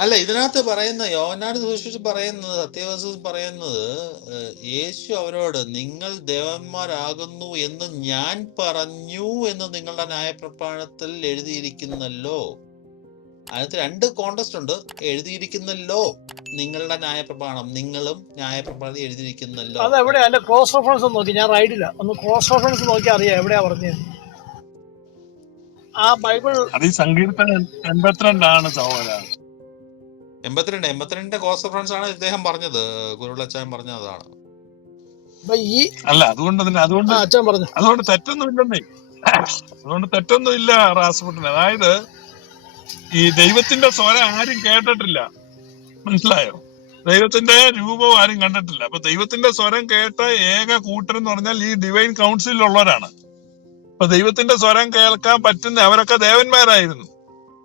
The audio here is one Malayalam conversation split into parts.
അല്ല ഇതിനകത്ത് പറയുന്ന യോനാട് സുവിശേഷം പറയുന്നത് സത്യവസം പറയുന്നത് യേശു അവരോട് നിങ്ങൾ ദേവന്മാരാകുന്നു എന്ന് ഞാൻ പറഞ്ഞു എന്ന് നിങ്ങളുടെ ന്യായപ്രമാണത്തിൽ എഴുതിയിരിക്കുന്നല്ലോ. അതിനകത്ത് രണ്ട് കോണ്ടസ്റ്റ് ഉണ്ട്. എഴുതിയിരിക്കുന്നല്ലോ നിങ്ങളുടെ ന്യായപ്രമാണം നിങ്ങളും ന്യായപ്രമാണത്തിൽ എഴുതിയിരിക്കുന്നല്ലോ. അത് എവിടെ അതിന്റെ ക്രോസ് റെഫറൻസ് നോക്കി. ഞാൻ റൈഡില്ല ഒന്ന് ക്രോസ് റെഫറൻസ് നോക്കി അറിയാം എവിടെയാ പറഞ്ഞത് ആ ബൈബിൾ അത് സങ്കീർത്തനം എൺപത്തിരണ്ടാണ് സഹോദര. എൺപത്തിരണ്ട് എൺപത്തിരണ്ടിന്റെ കോസ് റെഫറൻസ് ആണ് ഇദ്ദേഹം പറഞ്ഞത്. ഗുരുളച്ചാൻ പറഞ്ഞ അതാണ്. ഈ അല്ല അതുകൊണ്ട് തന്നെ അതുകൊണ്ട് അതുകൊണ്ട് തെറ്റൊന്നും ഇല്ലെന്നേ അതുകൊണ്ട് തെറ്റൊന്നും ഇല്ല റാസ്പുട്ടിന് അതായത് ഈ ദൈവത്തിന്റെ സ്വരം ആരും കേട്ടിട്ടില്ല. മനസ്സിലായോ? ദൈവത്തിന്റെ രൂപവും ആരും കണ്ടിട്ടില്ല. അപ്പൊ ദൈവത്തിന്റെ സ്വരം കേട്ട ഏക കൂട്ടർ എന്ന് പറഞ്ഞാൽ ഈ ഡിവൈൻ കൗൺസിലുള്ളവരാണ് അപ്പൊ ദൈവത്തിന്റെ സ്വരം കേൾക്കാൻ പറ്റുന്ന അവരൊക്കെ ദേവന്മാരായിരുന്നു.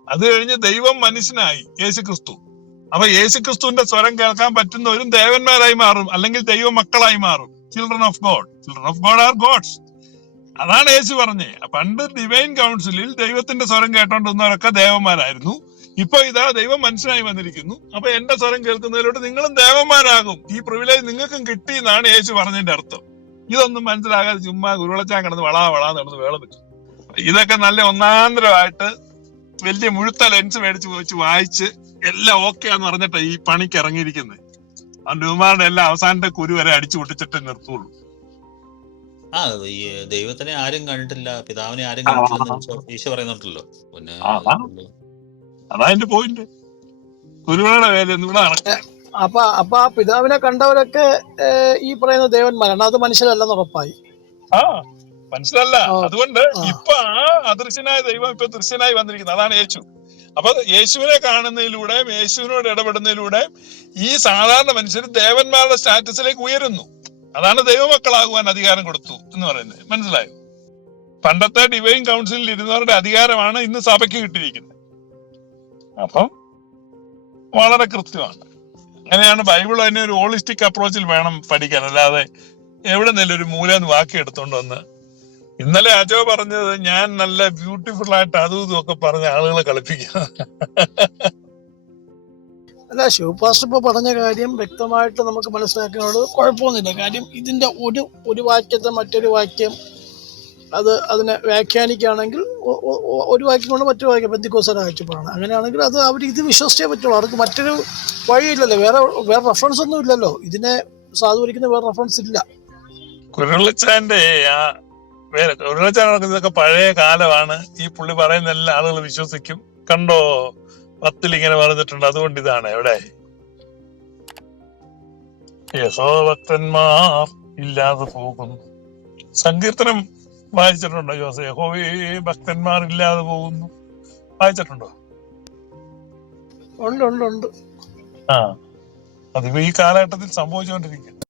അത് കഴിഞ്ഞ് ദൈവം മനുഷ്യനായി യേശു ക്രിസ്തു അപ്പൊ യേശുക്രിസ്തുവിന്റെ സ്വരം കേൾക്കാൻ പറ്റുന്നവരും ദേവന്മാരായി മാറും അല്ലെങ്കിൽ ദൈവ മക്കളായി മാറും. Children of God children of God are gods അതാണ് യേശു പറഞ്ഞത്. പണ്ട് ഡിവൈൻ കൗൺസിലിൽ ദൈവത്തിന്റെ സ്വരം കേട്ടോണ്ടിരുന്നവരൊക്കെ ദേവന്മാരായിരുന്നു. ഇപ്പൊ ഇതാ ദൈവം മനുഷ്യനായി വന്നിരിക്കുന്നു. അപ്പൊ എന്റെ സ്വരം കേൾക്കുന്നതിലൂടെ നിങ്ങളും ദേവന്മാരാകും. ഈ പ്രിവിലേജ് നിങ്ങൾക്കും കിട്ടി എന്നാണ് യേശു പറഞ്ഞതിന്റെ അർത്ഥം. ഇതൊന്നും മനസ്സിലാകാതെ ചുമ്മാ ഗുരുവിളച്ചാൻ കിടന്ന് വളാ വളാ നടന്ന് വേള വെച്ചു. ഇതൊക്കെ നല്ല ഒന്നാന്തരമായിട്ട് വലിയ മുഴുത്ത ലെൻസ് മേടിച്ച് വെച്ച് വായിച്ച് എല്ലാം ഓക്കെ എന്ന് പറഞ്ഞിട്ട് ഈ പണിക്ക് ഇറങ്ങിയിരിക്കുന്നത് ആ ഡ്യൂമാരുടെ എല്ലാം അവസാനത്തെ കുരു വരെ അടിച്ചു പൊട്ടിച്ചിട്ട് നിർത്തുള്ളൂ. ആ ഈ ദൈവത്തിനെ ആരും കണ്ടിട്ടില്ല പിതാവിനെ ആരും കണ്ടിട്ടില്ല ഈശോ- പറയുന്നുണ്ടല്ലോ. പിന്നെ. അതാ. എന്റെ പോയിന്റ് കുരുവയുടെ വേല ഇവിടെ അപ്പൊ അപ്പൊ ആ പിതാവിനെ കണ്ടവരൊക്കെ ഈ പറയുന്ന ദേവന്മാരാണ്. അത് മനുഷ്യരല്ലെന്ന് ഉറപ്പായി. ആ. മനസ്സിലല്ല. അതുകൊണ്ട്. ഇപ്പൊ ആ അദൃശ്യനായ ദൈവം ഇപ്പൊ ദൃശ്യനായി വന്നിരിക്കുന്നത്. അതാണ് യേശു. അപ്പൊ യേശുവിനെ കാണുന്നതിലൂടെ യേശുവിനോട് ഇടപെടുന്നതിലൂടെ ഈ സാധാരണ മനുഷ്യർ ദേവന്മാരുടെ സ്റ്റാറ്റസിലേക്ക് ഉയരുന്നു. അതാണ് ദൈവമക്കളാകുവാൻ അധികാരം കൊടുത്തു എന്ന് പറയുന്നത്. മനസ്സിലായോ? പണ്ടത്തെ ഡിവൈൻ കൗൺസിലിൽ ഇരുന്നവരുടെ അധികാരമാണ് ഇന്ന് സഭയ്ക്ക് കിട്ടിയിരിക്കുന്നത്. അപ്പം വളരെ കൃത്യമാണ്. അങ്ങനെയാണ് ബൈബിൾ അതിനെ ഒരു ഹോളിസ്റ്റിക് അപ്രോച്ചിൽ വേണം പഠിക്കാൻ. അല്ലാതെ എവിടെ നിന്നൊരു ഒരു മൂലന്ന് വാക്കി എടുത്തോണ്ട് വന്ന് ഇന്നലെ അജോ പറഞ്ഞത് ഞാൻ നല്ല ബ്യൂട്ടിഫുൾ ആയിട്ട് അതും ഇതും ഒക്കെ പറഞ്ഞ ആളുകളെ കളിപ്പിക്കുക അല്ല ശിവപാസ്റ്റർ ഇപ്പൊ പറഞ്ഞ കാര്യം വ്യക്തമായിട്ട് നമുക്ക് മനസ്സിലാക്കുന്നത് കുഴപ്പമൊന്നുമില്ല. കാര്യം ഇതിന്റെ ഒരു ഒരു വാക്യത്തെ മറ്റൊരു വാക്യം അത് അതിനെ വ്യാഖ്യാനിക്കുകയാണെങ്കിൽ ഒരു വാക്യം കൊണ്ട് മറ്റൊരു വാക്യം ബന്ധിക്കോസര കാഴ്ചപ്പാടാണ് അങ്ങനെയാണെങ്കിൽ അത് അവർ ഇത് വിശ്വസിച്ചേ പറ്റുള്ളൂ. അവർക്ക് മറ്റൊരു വഴിയില്ലല്ലോ. വേറെ വേറെ റെഫറൻസ് ഒന്നും ഇല്ലല്ലോ. ഇതിനെ സാധൂകരിക്കുന്ന വേറെ റെഫറൻസ് ഇല്ല. കുരുളിച്ചാന്റെ വേറെ ഉരുളച്ചാൻ ഇതൊക്കെ പഴയ കാലമാണ്. ഈ പുള്ളി പറയുന്ന എല്ലാ ആളുകൾ വിശ്വസിക്കും. കണ്ടോ? പത്തിൽ ഇങ്ങനെ പറഞ്ഞിട്ടുണ്ട് അതുകൊണ്ട് ഇതാണ് എവിടെ യശോഭക്തന്മാർ ഇല്ലാതെ പോകുന്നു. സങ്കീർത്തനം വായിച്ചിട്ടുണ്ടോ ജോസ്? യഹോവേ ഭക്തന്മാർ ഇല്ലാതെ പോകുന്നു. വായിച്ചിട്ടുണ്ടോ? ഉണ്ട് ഉണ്ട് ഉണ്ട്. ആ. അതിപ്പോ ഈ കാലഘട്ടത്തിൽ സംഭവിച്ചുകൊണ്ടിരിക്കുക